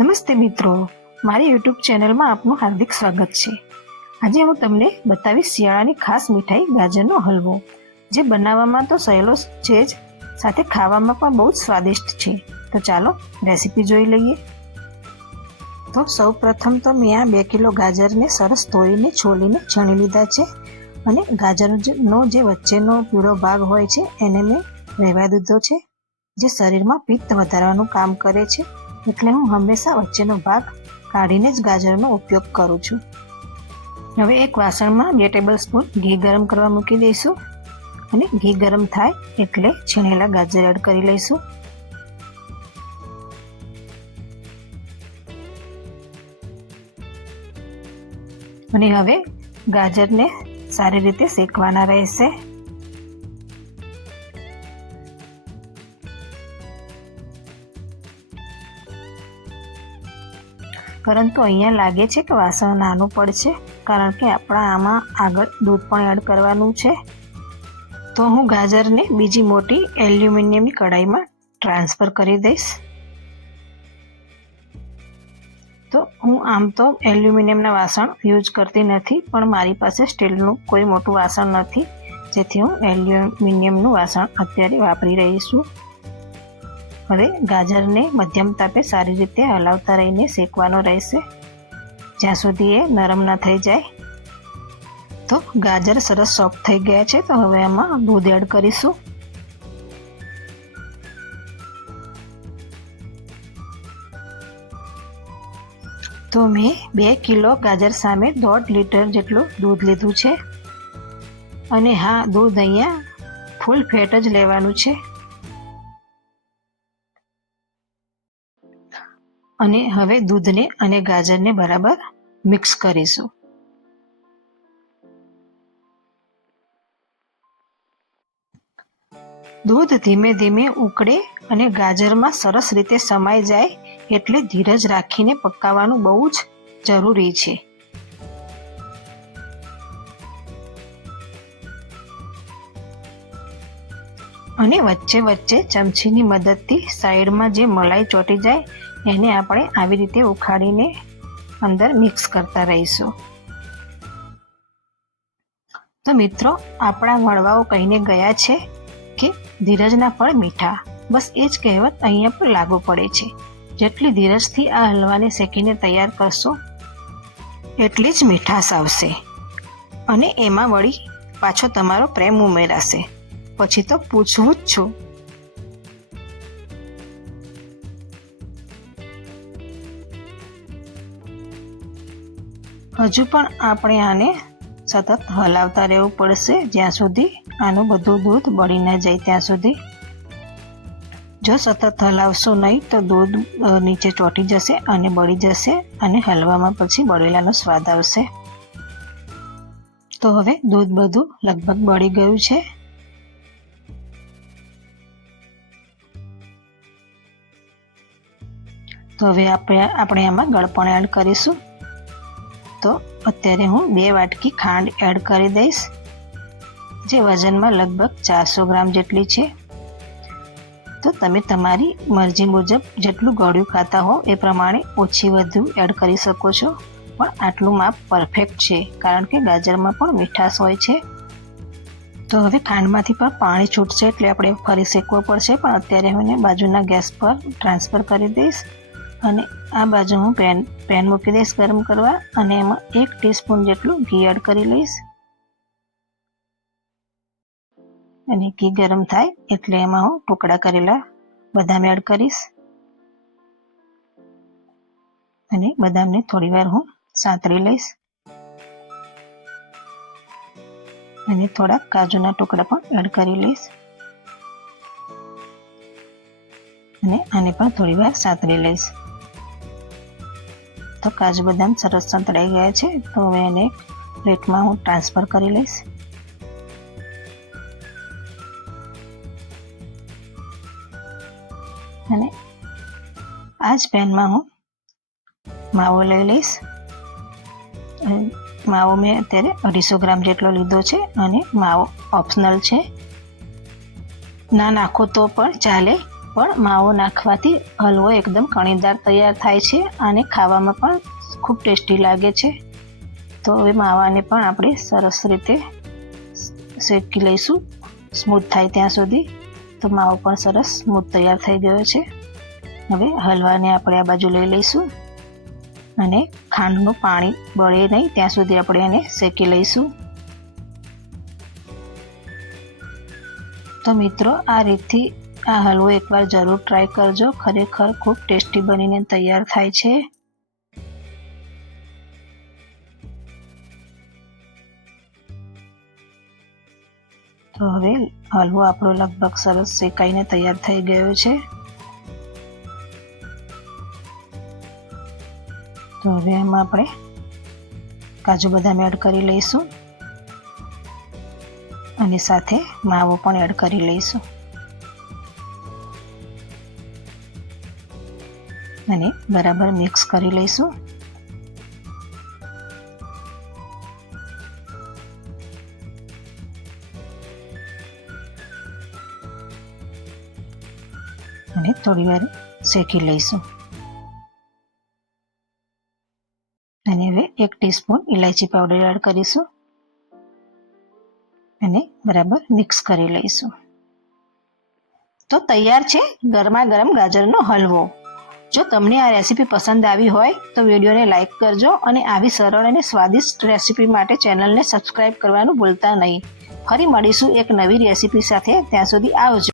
નમસ્તે મિત્રો. મારી યુટ્યુબ ચેનલમાં આપનું હાર્દિક સ્વાગત છે. આજે હું તમને બતાવીશ શિયાળાની ખાસ મીઠાઈ ગાજરનો હલવો, જે બનાવવામાં તો સહેલો છે જ, સાથે ખાવામાં પણ બહુ જ સ્વાદિષ્ટ છે. તો ચાલો રેસીપી જોઈ લઈએ. તો સૌ પ્રથમ તો મેં આ બે કિલો ગાજરને સરસ ધોઈને, છોલીને છણી લીધા છે અને ગાજરનો જે વચ્ચેનો પીળો ભાગ હોય છે એને મેં રહેવા દીધો છે, જે શરીરમાં પિત્ત વધારવાનું કામ કરે છે. એટલે હું હંમેશા વચ્ચેનો ભાગ કાઢીને જ ગાજરનો ઉપયોગ કરું છું. હવે એક વાસણમાં બે ટેબલ સ્પૂન ઘી ગરમ કરવા મૂકી દઈશું અને ઘી ગરમ થાય એટલે છીણેલા ગાજર એડ કરી લઈશું. અને હવે ગાજરને સારી રીતે શેકવાના રહેશે. પરંતુ અહીંયા લાગે છે કે વાસણ નાનું પડશે, કારણ કે આપણા આમાં આગળ દૂધ પણ એડ કરવાનું છે. તો હું ગાજરને બીજી મોટી એલ્યુમિનિયમની કઢાઈમાં ટ્રાન્સફર કરી દઈશ. તો હું આમ તો એલ્યુમિનિયમના વાસણ યુઝ કરતી નથી, પણ મારી પાસે સ્ટીલનું કોઈ મોટું વાસણ નથી, જેથી હું એલ્યુમિનિયમનું વાસણ અત્યારે વાપરી રહી છું. હવે ગાજરને મધ્યમ તાપે સારી રીતે હલાવતા રહીને શેકવાનો રહેશે. જ્યાં સુધી એ નરમ ન થઈ જાય. તો ગાજર સરસ સોફ્ટ થઈ ગયા છે, તો હવે એમાં દૂધ એડ કરીશું. તો મેં બે કિલો ગાજર સામે દોઢ લીટર જેટલું દૂધ લીધું છે. અને હા, દૂધ અહીંયા ફૂલ ફેટ જ લેવાનું છે. અને હવે દૂધને અને ગાજરને બરાબર મિક્સ કરીશું. દૂધ ધીમે ધીમે ઉકળે અને ગાજરમાં સરસ રીતે સમાઈ જાય એટલે ધીરજ રાખીને પકાવવાનું બહુ જ જરૂરી છે. અને વચ્ચે વચ્ચે ચમચીની મદદથી સાઈડમાં જે મલાઈ ચોંટી જાય એને આપણે આવી રીતે ઉખાડીને અંદર મિક્સ કરતા રહીશું. તો મિત્રો, આપણા વડવાઓ કહીને ગયા છે કે ધીરજના ફળ મીઠા. બસ એ જ કહેવત અહીંયા પણ લાગુ પડે છે. જેટલી ધીરજથી આ હલવાને શેકીને તૈયાર કરશો, એટલી જ મીઠાશ આવશે. અને એમાં વળી પાછો તમારો પ્રેમ ઉમેરાશે. પછી તો પૂછવું જ છું હજુ પણ આપણે આને સતત હલાવતા રહેવું પડશે જ્યાં સુધી આનું બધું દૂધ બળી ન જાય ત્યાં સુધી. જો સતત હલાવશો નહીં તો દૂધ નીચે ચોટી જશે અને બળી જશે અને હલવામાં પછી બળેલાનો સ્વાદ આવશે. તો હવે દૂધ બધું લગભગ બળી ગયું છે. તો હવે આપણે આપણે આમાં ગળપણ એડ કરીશું. તો અત્યારે હું બે વાટકી ખાંડ એડ કરી દઈશ, જે વજનમાં લગભગ ચારસો ગ્રામ જેટલી છે. તો તમે તમારી મરજી મુજબ જેટલું ગળ્યું ખાતા હો એ પ્રમાણે ઓછી વધુ એડ કરી શકો છો. પણ આટલું માપ પરફેક્ટ છે, કારણ કે ગાજરમાં પણ મીઠાશ હોય છે. તો હવે ખાંડમાંથી પણ પાણી છૂટશે એટલે આપણે ફરી શેકવો પડશે, પણ અત્યારે હું બાજુના ગેસ પર ટ્રાન્સફર કરી દઈશ. અને આ બાજુ હું પેન પેન મૂકી દઈશ ગરમ કરવા અને એમાં એક ટીસ્પૂન જેટલું ઘી એડ કરી લઈશ. અને ઘી ગરમ થાય એટલે એમાં હું ટુકડા કરેલા બદામ એડ કરીશ. અને બદામને થોડી વાર હું સાંતળી લઈશ. અને થોડા કાજુના ટુકડા પણ એડ કરી લઈશ. અને આને પણ થોડી વાર સાંતળી લઈશ. તો કાજુ બદામ સરસ સંતળાઈ ગયા છે, તો હવે એને પ્લેટમાં હું ટ્રાન્સફર કરી લઈશ. અને આ જ પેનમાં હું માવો લઈ લઈશ. માવો મેં અત્યારે અઢીસો ગ્રામ જેટલો લીધો છે અને માવો ઓપ્શનલ છે. ના નાખો તો પણ ચાલે. પણ માવો નાખવાથી હલવો એકદમ કણીદાર તૈયાર થાય છે અને ખાવામાં પણ ખૂબ ટેસ્ટી લાગે છે. તો હવે માવાને પણ આપણે સરસ રીતે શેકી લઈશું. સ્મૂથ થાય ત્યાં સુધી. તો માવો પણ સરસ સ્મૂથ તૈયાર થઈ ગયો છે. હવે હલવાને આપણે આ બાજુ લઈ લઈશું. અને ખાંડનું પાણી બળે નહીં ત્યાં સુધી આપણે એને શેકી લઈશું. તો મિત્રો, આ રીતથી આ હલવો એકવાર જરૂર ટ્રાય કરજો. ખરેખર ખૂબ ટેસ્ટી બનીને તૈયાર થાય છે. તો હવે હલવો આપણો લગભગ સરસ શેકાઈને તૈયાર થઈ ગયો છે. તો હવે એમાં આપણે કાજુ બદામ એડ કરી લઈશું. અને સાથે માવો પણ એડ કરી લઈશું. અને બરાબર મિક્સ કરી લઈશું. અને થોડી વાર શેકી લઈશું. અને હવે એક ટીસ્પૂન ઇલાયચી પાવડર એડ કરીશું. અને બરાબર મિક્સ કરી લઈશું. તો તૈયાર છે ગરમા ગરમ ગાજરનો હલવો. જો તમને આ રેસીપી પસંદ આવી હોય, તો વિડીયોને લાઇક કરજો અને આવી સરળ અને સ્વાદિષ્ટ રેસીપી માટે ચેનલને સબસ્ક્રાઇબ કરવાનું ભૂલતા નહીં. ફરી મળીશું એક નવી રેસીપી સાથે. ત્યાં સુધી આવજો.